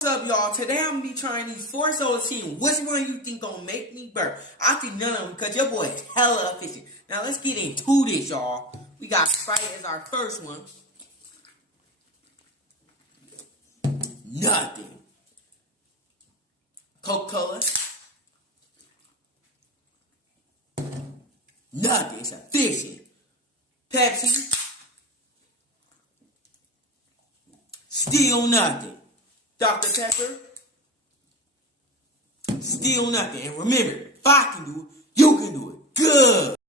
What's up, y'all? Today I'm gonna be trying these 4 sodas, seeing which one you think gonna make me burp. I think none of them, because your boy is hella efficient. Now let's get into this, y'all. We got Sprite as our first one. Nothing. Coca-Cola. Nothing. It's efficient. Pepsi. Still nothing. Dr. Pepper. Still nothing. And remember, if I can do it, you can do it. Good.